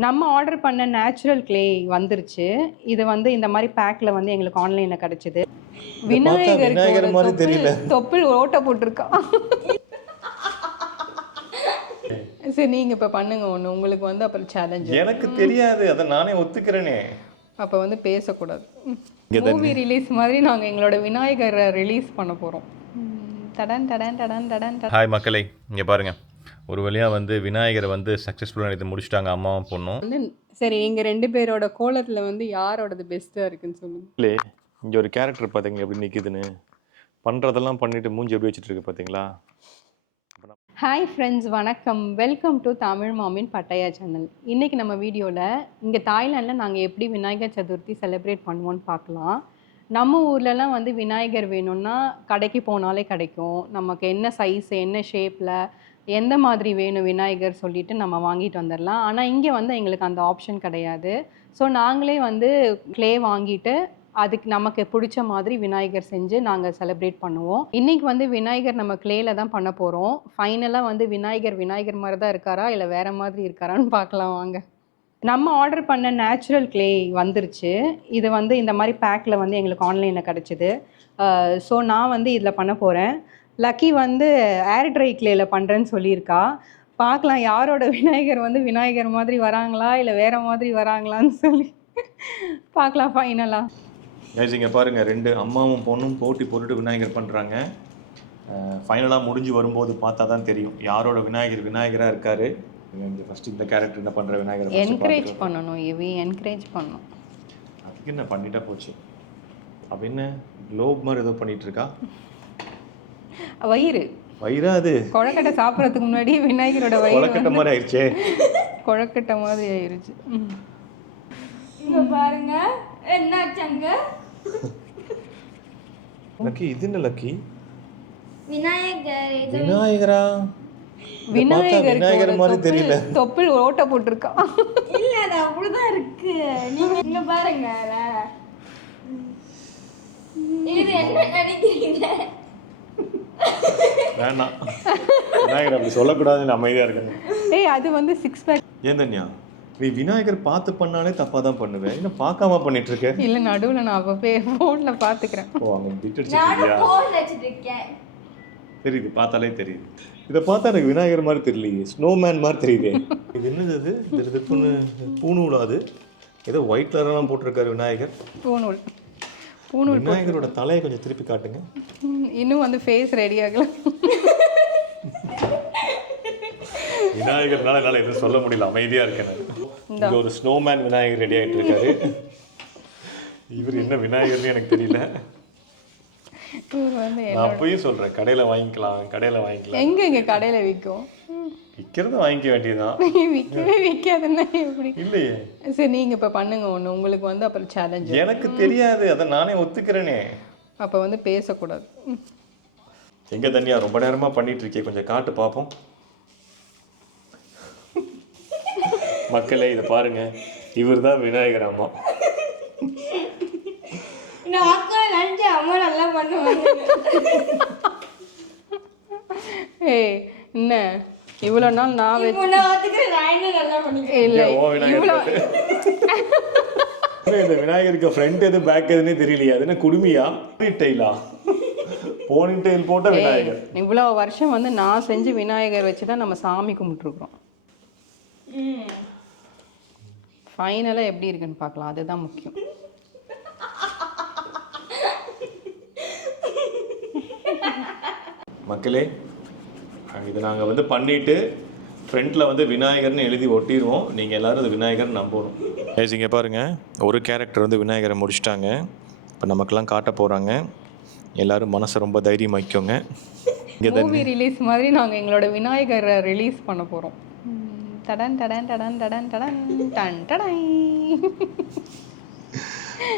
நம்ம ஆர்டர் பண்ண natural clay வந்துருச்சு. இது வந்து இந்த மாதிரி பேக்ல வந்து எங்களுக்கு ஆன்லைன்ல கிடைச்சது. விநாயகருக்கு விநாயகர் மாதிரி தொப்புள்- தெரியல. தொப்புள் ஓட்ட போட்டிருக்கா சரி நீங்க இப்ப பண்ணுங்க ஒண்ணு. உங்களுக்கு வந்து அப்புறம் சேலஞ்ச் எனக்கு தெரியாது. அதை நானே ஒத்துக்கிறேனே. அப்ப வந்து பேசக்கூடாது. மூவி ரிலீஸ் மாதிரி நாங்க எங்களோட விநாயகரை ரிலீஸ் பண்ண போறோம். தடன் தடன் தடன் தடன் ஹாய் மக்களே. இங்கே பாருங்க. ஒரு வழியாக வந்து விநாயகரை வந்து சக்ஸஸ்ஃபுல்லாக இது முடிச்சிட்டாங்க அம்மாவும் பொண்ணும். வந்து சரி எங்க ரெண்டு பேரோட கோலத்துல வந்து யாரோடது பெஸ்டா இருக்குன்னு சொல்லுங்க. இல்லை இங்கே ஒரு கேரக்டர் பார்த்தீங்க எப்படி நிற்குதுன்னு பண்ணுறதெல்லாம் பண்ணிட்டு மூஞ்சி எப்படி வச்சுட்டு இருக்கு பார்த்தீங்களா ஹாய் ஃப்ரெண்ட்ஸ் வணக்கம். வெல்கம் டு தமிழ் மாமின் பட்டையா சேனல் இன்றைக்கி நம்ம வீடியோவில் இங்கே தாய்லாண்டில் நாங்கள் எப்படி விநாயகர் சதுர்த்தி செலிப்ரேட் பண்ணுவோம்னு பார்க்கலாம் நம்ம ஊர்லலாம் வந்து விநாயகர் வேணும்னா கடைக்கு போனாலே கிடைக்கும். நமக்கு என்ன சைஸ் என்ன ஷேப்பில் எந்த மாதிரி வேணும் விநாயகர் சொல்லிட்டு நம்ம வாங்கிட்டு வந்துடலாம் ஆனால் இங்கே வந்து எங்களுக்கு அந்த ஆப்ஷன் கிடையாது. ஸோ நாங்களே வந்து க்ளே வாங்கிட்டு அதுக்கு நமக்கு பிடிச்ச மாதிரி விநாயகர் செஞ்சு நாங்கள் செலிப்ரேட் பண்ணுவோம். இன்னைக்கு வந்து விநாயகர் நம்ம க்ளேல தான் பண்ண போகிறோம் ஃபைனலாக வந்து விநாயகர் விநாயகர் மாதிரி தான் இருக்காரா? இல்லை வேறு மாதிரி இருக்காரான்னு பார்க்கலாம் வாங்க. நம்ம ஆர்டர் பண்ண நேச்சுரல் க்ளே வந்துருச்சு. இது வந்து இந்த மாதிரி பேக்கில் வந்து எங்களுக்கு ஆன்லைனில் கிடச்சிது. ஸோ நான் வந்து இதில் பண்ண போகிறேன் லக்கி வந்து ஏர் ட்ரை க்ளேல பண்ணுறேன்னு சொல்லியிருக்கா. பார்க்கலாம் யாரோட விநாயகர் வந்து விநாயகர் மாதிரி வராங்களா இல்லை வேற மாதிரி வராங்களான்னு சொல்லி. பார்க்கலாம் ஃபைனலாக இங்கே பாருங்கள் ரெண்டு அம்மாவும் பொண்ணும் போட்டி போட்டுட்டு விநாயகர் பண்ணுறாங்க ஃபைனலாக முடிஞ்சு வரும்போது பார்த்தா தான் தெரியும். யாரோட விநாயகர் விநாயகராக இருக்காரு? ஃபஸ்ட்டு இந்த கேரக்டர் என்ன பண்ணுற விநாயகர் என்கரேஜ் பண்ணணும் இவி என்கரேஜ் பண்ணணும். அதுக்கு என்ன பண்ணிட்டா போச்சு? அப்ப என்ன குளோப் மாதிரி ஏதோ பண்ணிட்டு இருக்கா? வயிறு. வயிறா அது? கொழக்கட்டை சாப்பிட்றதுக்கு முன்னாடி விநாயகரோட வயிறு கொலக்கட்டை மாதிரி ஆயிடுச்சே கொழக்கட்டை மாதிரி ஆயிருச்சு. ம். இங்க பாருங்க. என்னாச்சங்க லக்கி இது என்ன லக்கி? விநாயகர் விநாயகரா? விநாயகர் மாதிரி தெரியல. தொப்புள் ஓட்ட போட்டிருக்கா. இல்ல அது அப்படிதான் இருக்கு. நீங்க இங்க பாருங்க இது என்ன நினைக்கிறீங்க? வேணாம். விநாயகர் அப்படி சொல்லக்கூடாதுன்னு அமைதியா இருக்காங்க. ஏய் அது வந்து சிக்ஸ் பேக் ஏன் தன்யா? நீ விநாயகர் பார்த்து பண்ணாலே தப்பா தான் பண்ணுவேன் என்ன பார்க்காம பண்ணிட்டு இருக்க இல்லை நடுவுல நான் அப்பப்பே ஃபோனில் பார்த்துக்கிறேன். ஓ அங்க இருக்கேன் தெரியுது பார்த்தாலே தெரியுது. இதை பார்த்தா எனக்கு விநாயகர் மாதிரி தெரியலையே. ஸ்னோமேன் மாதிரி தெரியுதே. இது என்னது அது இது இது பூணு பூணூலா அது? ஏதோ ஒயிட் கலர்லாம் போட்டிருக்காரு விநாயகர். பூநூல் பூநூல் விநாயகரோட தலையை கொஞ்சம் திருப்பி காட்டுங்க. இன்னும் வந்து ஃபேஸ் ரெடி ஆகல. விநாயகர்னால என்னால் எதுவும் சொல்ல முடியல. அமைதியா இருக்கேன். இங்க ஒரு ஸ்னோமேன் விநாயகர் ரெடி ஆயிட்டு இருக்காரு. இவர் என்ன விநாயகர்னு எனக்கு தெரியல. நான் அப்பயும் சொல்றேன். கடையில வாங்கிக்கலாம் கடையில வாங்கிக்கலாம். எங்க இங்க கடையில விற்கும் விற்கிறத வாங்கிக்க வேண்டியதுதான். விற்கவே விற்காதுன்னா எப்படி? இல்லையே. சரி நீங்க இப்ப பண்ணுங்க ஒண்ணு. உங்களுக்கு வந்து அப்புறம் சேலஞ்ச் எனக்கு தெரியாது. அதை நானே ஒத்துக்கிறேனே. அப்ப வந்து பேசக்கூடாது. எங்க தனியா ரொம்ப நேரமா பண்ணிட்டு இருக்கே கொஞ்சம் காட்டு பார்ப்போம் மக்களே இதை பாருங்க. இவர் தான் விநாயகர் அம்மா. அம்மா நல்லா பண்ணுவாங்க. ஏய் என்ன? இவ்வளோ நாள் நான் இல்லை. ஓ விநாயகர் இவ்வளோ இந்த விநாயகருக்கு ஃப்ரண்ட் எது பேக் எதுன்னே தெரியலையா. அது என்ன குடுமியா? டெய்லா போனி டெயில் போட்ட விநாயகர். இவ்வளோ வருஷம் வந்து நான் செஞ்சு விநாயகர் வச்சு தான் நம்ம சாமி கும்பிட்டுருக்குறோம். ஃபைனலாக எப்படி இருக்குன்னு பார்க்கலாம். அதுதான் முக்கியம். மக்களே இதை நாங்கள் வந்து பண்ணிட்டு ஃப்ரண்ட்டில் வந்து விநாயகர்னு எழுதி ஒட்டிடுவோம் நீங்கள் எல்லாரும் அது விநாயகர் நம்பணும். ஏஸ் இங்கே பாருங்கள் ஒரு கேரக்டர் வந்து விநாயகரை முடிச்சிட்டாங்க. இப்போ நமக்கெல்லாம் காட்ட போகிறாங்க எல்லாரும் மனசை ரொம்ப தைரியமாக்கிக்கோங்க இங்கே மூவி ரிலீஸ் மாதிரி நாங்கள் எங்களோட விநாயகரை ரிலீஸ் பண்ண போகிறோம் தடன் தடன் தடன் தடன் தடன். டன் டடை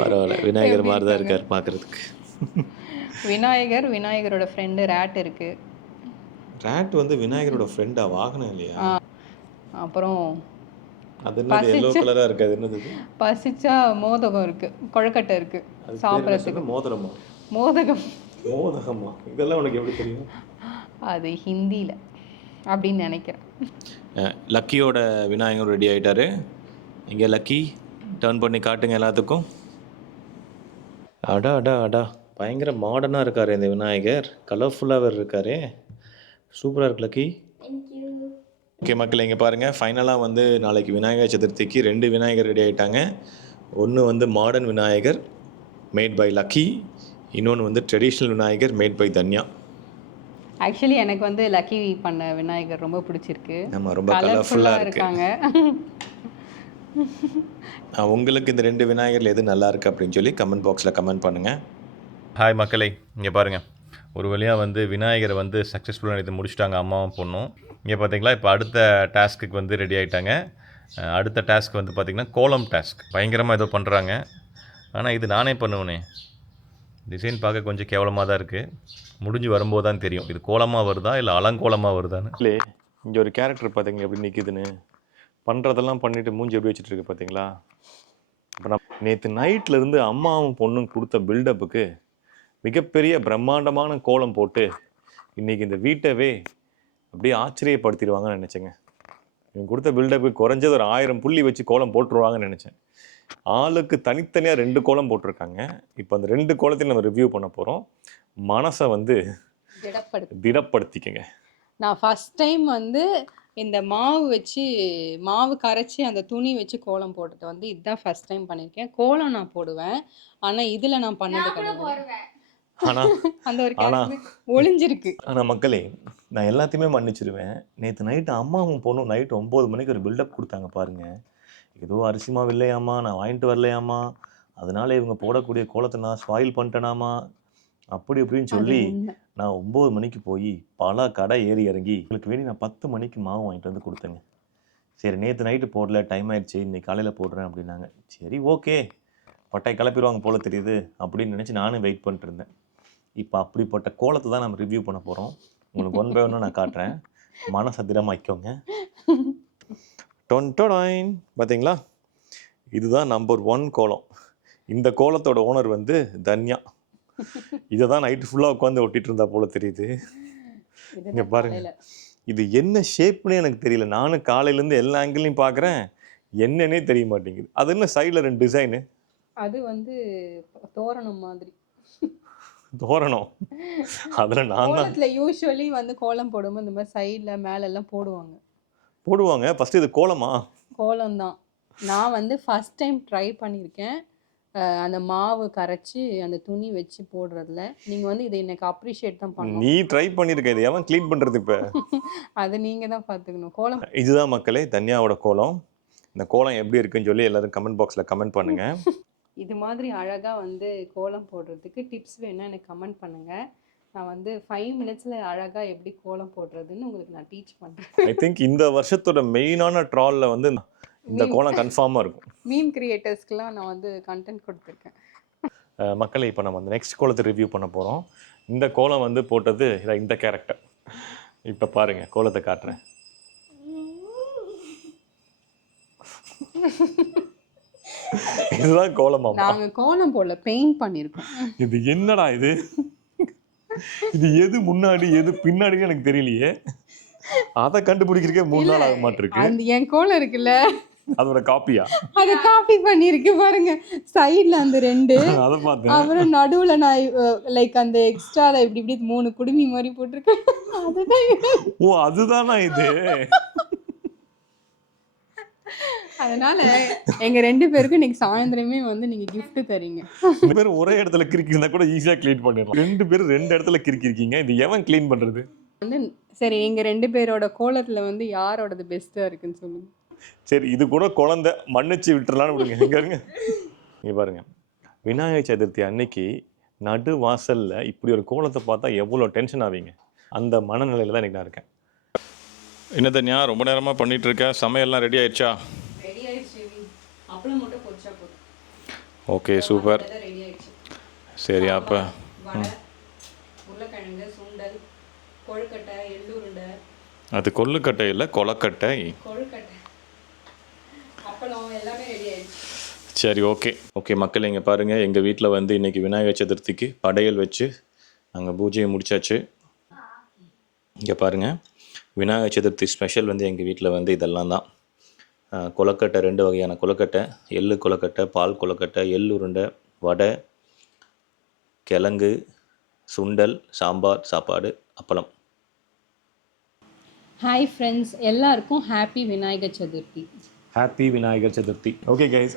பரவாயில்ல. விநாயகர் மாதிரி தான் இருக்கார் பார்க்குறதுக்கு விநாயகர் விநாயகரோட ஃப்ரெண்டு ரேட் இருக்கு. ரேட் வந்து விநாயகரோட ஃப்ரெண்டா வாகனம் இல்லையா? அப்புறம் அது என்னது எல்லோ கலராக இருக்காது என்னது இது? பசிச்சா மோதகம் இருக்கு கொழுக்கட்டை இருக்கு அது சாப்பிட்றதுக்கு? மோதிரமா மோதகம்? மோதகமா. இதெல்லாம் உனக்கு எப்படி தெரியும்? அது ஹிந்தியில் அப்படின்னு நினைக்கிறேன். லக்கியோட விநாயகர் ரெடி ஆயிட்டாரு. இங்கே லக்கி டர்ன் பண்ணி காட்டுங்க எல்லாத்துக்கும். அடா அடா அடா. பயங்கர மாடர்னாக இருக்காரு இந்த விநாயகர். கலர்ஃபுல்லாக இருக்காரே. சூப்பராக இருக்கு லக்கி ஓகே மக்கள் இங்கே பாருங்கள் ஃபைனலாக வந்து நாளைக்கு விநாயகர் சதுர்த்திக்கு ரெண்டு விநாயகர் ரெடி ஆகிட்டாங்க ஒன்று வந்து modern Vinayagar made by Lucky இன்னொன்று வந்து traditional Vinayagar made by Dhanya. Actually எனக்கு வந்து லக்கி பண்ண விநாயகர் ரொம்ப பிடிச்சிருக்கு. நம்ம ரொம்ப கலர்ஃபுல்லாக கலர்ஃபுல்லாக இருக்கு. இருக்காங்க. உங்களுக்கு இந்த ரெண்டு விநாயகரில் எது நல்லா இருக்குது அப்படின்னு சொல்லி கமெண்ட் பாக்ஸில் கமெண்ட் பண்ணுங்கள் ஹாய் மக்களே. இங்கே பாருங்கள் ஒரு வழியாக வந்து விநாயகரை வந்து சக்ஸஸ்ஃபுல்லாக இது முடிச்சுட்டாங்க அம்மாவும் பொண்ணும். இங்கே பார்த்தீங்களா இப்போ அடுத்த டாஸ்க்குக்கு வந்து ரெடி ஆகிட்டாங்க அடுத்த டாஸ்க் வந்து பார்த்திங்கன்னா கோலம் டாஸ்க் பயங்கரமாக ஏதோ பண்ணுறாங்க ஆனால் இது நானே பண்ணுவேனே. டிசைன் பார்க்க கொஞ்சம் கேவலமாக தான் இருக்குது முடிஞ்சு வரும்போது தான் தெரியும். இது கோலமாக வருதா? இல்லை அலங்கோலமாக வருதான்னு? இல்லை இங்கே ஒரு கேரக்டர் பார்த்தீங்க எப்படி நிற்கிதுன்னு பண்ணுறதெல்லாம் பண்ணிவிட்டு மூஞ்சி எப்படி வச்சுட்டு இருக்கு பார்த்தீங்களா இப்போ நான் நேற்று நைட்லேருந்து அம்மாவும் பொண்ணும் கொடுத்த பில்டப்புக்கு மிகப்பெரிய பிரம்மாண்டமான கோலம் போட்டு இன்றைக்கி இந்த வீட்டவே அப்படியே ஆச்சரியப்படுத்திடுவாங்கன்னு நினச்சேங்க. இவங்க கொடுத்த பில்டப்புக்கு குறைஞ்சது ஒரு ஆயிரம் புள்ளி வச்சு கோலம் போட்டுருவாங்கன்னு நினச்சேன். ஆளுக்கு தனித்தனியாக ரெண்டு கோலம் போட்டிருக்காங்க. இப்போ அந்த ரெண்டு கோலத்தையும் நம்ம ரிவ்யூ பண்ண போகிறோம் மனசை வந்து திடப்படுத்து. திடப்படுத்திக்கங்க. நான் ஃபஸ்ட் டைம் வந்து இந்த மாவு வச்சு மாவு கரைச்சி அந்த துணி வச்சு கோலம் போட்டது வந்து இதுதான் ஃபர்ஸ்ட் டைம் பண்ணியிருக்கேன். கோலம் நான் போடுவேன். ஆனால் இதில் நான் பண்ணது கிடையாது. ஆனால் அந்த ஒரு ஆனா- ஒளிஞ்சிருக்கு. ஆனால் மக்களே நான் எல்லாத்தையுமே மன்னிச்சிடுவேன் நேற்று நைட்டு அம்மாவும் பொண்ணும் நைட்டு ஒம்பது மணிக்கு ஒரு பில்டப் கொடுத்தாங்க பாருங்க. ஏதோ அரிசி மாவு இல்லையாம்மா நான் வாங்கிட்டு வரலையாம்மா. அதனால இவங்க போடக்கூடிய கோலத்தை நான் ஸ்பாயில் பண்ணிட்டேனாமா அப்படி இப்படின்னு சொல்லி. நான் ஒம்பது மணிக்கு போய் பல கடை ஏறி இறங்கி உங்களுக்கு வேண்டி நான் பத்து மணிக்கு மாவு வாங்கிட்டு வந்து கொடுத்தேங்க. சரி நேற்று நைட்டு போடல டைம் ஆயிடுச்சு இன்னைக்கு காலையில் போடுறேன் அப்படின்னாங்க. சரி ஓகே பட்டை கிளப்பிடுவாங்க போல தெரியுது அப்படின்னு நினச்சி நானும் வெயிட் பண்ணிட்டு இருந்தேன். இப்போ அப்படிப்பட்ட கோலத்தை தான் நம்ம ரிவ்யூ பண்ண போகிறோம் உங்களுக்கு ஒன் பை ஒன்று நான் காட்டுறேன். மனசை திடமாக்கிக்கோங்க டொன்டொடாயின் பார்த்தீங்களா இதுதான் நம்பர் ஒன் கோலம். இந்த கோலத்தோட ஓனர் வந்து தன்யா. இதை தான் நைட்டு ஃபுல்லாக உட்காந்து ஒட்டிட்டு இருந்தா போல தெரியுது. இங்க பாருங்க. இது என்ன ஷேப்னே எனக்கு தெரியல. நானும் காலையிலேருந்து எல்லா ஆங்கிளையும் பார்க்குறேன் என்னன்னே தெரிய மாட்டேங்குது. அது என்ன சைடில் ரெண்டு டிசைனு அது வந்து தோரணம் மாதிரி. தோரணம். அதில் நான் தான் கோலத்துல யூஸ்வலி வந்து கோலம் போடும்போது இந்த மாதிரி சைடில் மேல எல்லாம் போடுவாங்க. போடுவாங்க. ஃபஸ்ட்டு இது கோலமா? கோலம் தான் நான் வந்து ஃபர்ஸ்ட் டைம் ட்ரை பண்ணியிருக்கேன். அந்த மாவு கரைச்சி அந்த துணி வச்சு போடுறதுல. நீங்கள் வந்து இதை எனக்கு அப்ரிஷியேட் தான் பண்ணணும். நீ ட்ரை பண்ணியிருக்க. இது எவன் க்ளீன் பண்ணுறது இப்போ? அதை நீங்கள் தான் பார்த்துக்கணும். கோலம் இதுதான் மக்களே தன்யாவோட கோலம். இந்த கோலம் எப்படி இருக்குன்னு சொல்லி எல்லாரும் கமெண்ட் பாக்ஸில் கமெண்ட் பண்ணுங்க. இது மாதிரி அழகாக வந்து கோலம் போடுறதுக்கு டிப்ஸ் வேணால் எனக்கு கமெண்ட் பண்ணுங்கள் நான் வந்து ஃபைவ் மினிட்ஸில் அழகாக எப்படி கோலம் போடுறதுன்னு உங்களுக்கு நான் டீச் பண்ணுறேன் ஐ திங்க் இந்த வருஷத்தோட மெயினான ட்ராலில் வந்து இந்த கோலம் கன்ஃபார்மாக இருக்கும். மீம் கிரியேட்டர்ஸ்க்கெலாம் நான் வந்து கண்டென்ட் கொடுத்துருக்கேன். மக்களை இப்போ நம்ம அந்த நெக்ஸ்ட் கோலத்தை ரிவ்யூ பண்ண போகிறோம் இந்த கோலம் வந்து போட்டது இந்த கேரக்டர் இப்போ பாருங்க கோலத்தை காட்டுறேன். இதுதான் கோலமாமா நாங்கள் கோலம் போடல பெயிண்ட் பண்ணியிருக்கோம் இது என்னடா இது? இது எது முன்னாடி எது பின்னாடின்னு எனக்கு தெரியலையே. அதை கண்டுபிடிக்கிறக்கே மூணு நாள் ஆக மாட்டிருக்கு. அந்த என் கோலம் இருக்குல்ல. அதோட காப்பியா அதை காப்பி பண்ணியிருக்கு பாருங்க. சைடில் அந்த ரெண்டு. அதை பார்த்தேன். அப்புறம் நடுவில் நான் லைக் அந்த எக்ஸ்ட்ரால இப்படி இப்படி மூணு குடுமி மாதிரி போட்டிருக்கேன். அதுதான். ஓ அதுதானா இது? அதனால எங்க ரெண்டு பேருக்கும் இன்னைக்கு சாயந்தரமே வந்து நீங்க gift தரீங்க. ரெண்டு பேரும் ஒரே இடத்துல கிறுக்கி இருந்தா கூட ஈஸியா க்ளீன் பண்ணிடலாம். ரெண்டு பேரும் ரெண்டு இடத்துல கிறுக்கி இருக்கீங்க இது எவன் க்ளீன் பண்றது? வந்து சரி எங்க ரெண்டு பேரோட கோலத்துல வந்து யாரோடது பெஸ்டா இருக்குன்னு சொல்லுங்க. சரி இது கூட குழந்தை மன்னிச்சு விட்டுறலாம்னு விடுங்க. எங்க இருங்க இங்க பாருங்க. விநாயகர் சதுர்த்தி அன்னைக்கு நடு வாசல்ல இப்படி ஒரு கோலத்தை பார்த்தா எவ்வளோ டென்ஷன் ஆவீங்க? அந்த மனநிலையில தான் இன்னைக்கு நான் இருக்கேன். என்ன தனியா ரொம்ப நேரமா பண்ணிட்டு இருக்க? சமையல்லாம் ரெடி ஆயிடுச்சு? அப்பளம் மட்டும் பொரிச்சா போதும். Okay super. ரெடி ஆயிடுச்சு. சரி அப்போ உருளைக்கிழங்கு சுண்டல் கொழுக்கட்டை எள்ளுருண்டை. அது கொள்ளுக்கட்டை இல்லை கொலக்கட்டை. கொழுக்கட்டை. அப்பளம் எல்லாமே ரெடி ஆயிடுச்சு. சரி ஓகே. ஓகே மக்கள் இங்கே பாருங்கள் எங்கள் வீட்டில் வந்து இன்றைக்கி விநாயகர் சதுர்த்திக்கு படையல் வச்சு நாங்கள் பூஜையை முடிச்சாச்சு. இங்கே பாருங்கள் விநாயகர் சதுர்த்தி ஸ்பெஷல் வந்து எங்கள் வீட்டில் வந்து இதெல்லாம் தான். அஹ், கொழுக்கட்டை ரெண்டு வகையான கொழுக்கட்டை. எள்ளு கொழுக்கட்டை பால் கொழுக்கட்டை எள் உருண்டை வடை கிழங்கு சுண்டல் சாம்பார் சாப்பாடு அப்பளம். ஹாய் ஃப்ரெண்ட்ஸ் எல்லாருக்கும் happy Vinayagar Chaturthi happy Vinayagar Chaturthi okay guys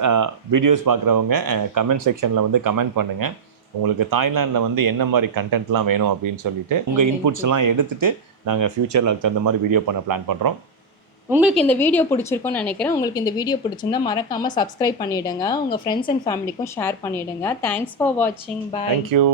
videos பார்க்குறவங்க கமெண்ட் செக்ஷனில் வந்து கமெண்ட் பண்ணுங்கள் உங்களுக்கு தாய்லாண்டில் வந்து என்ன மாதிரி கண்டென்ட்லாம் வேணும் அப்படின்னு சொல்லிட்டு உங்கள் இன்புட்ஸ் எல்லாம் எடுத்துட்டு நாங்கள் ஃப்யூச்சரில் அதுக்கு தகுந்த மாதிரி வீடியோ பண்ண பிளான் பண்ணுறோம் உங்களுக்கு இந்த வீடியோ பிடிச்சிருக்கும்னு நினைக்கிறேன். உங்களுக்கு இந்த வீடியோ பிடிச்சிருந்தா மறக்காமல் சப்ஸ்கிரைப் பண்ணிவிடுங்க உங்கள் ஃப்ரெண்ட்ஸ் அண்ட் ஃபேமிலிக்கும் ஷேர் பண்ணிவிடுங்க தேங்க்ஸ் ஃபார் வாட்சிங் பாய் தேங்க்யூ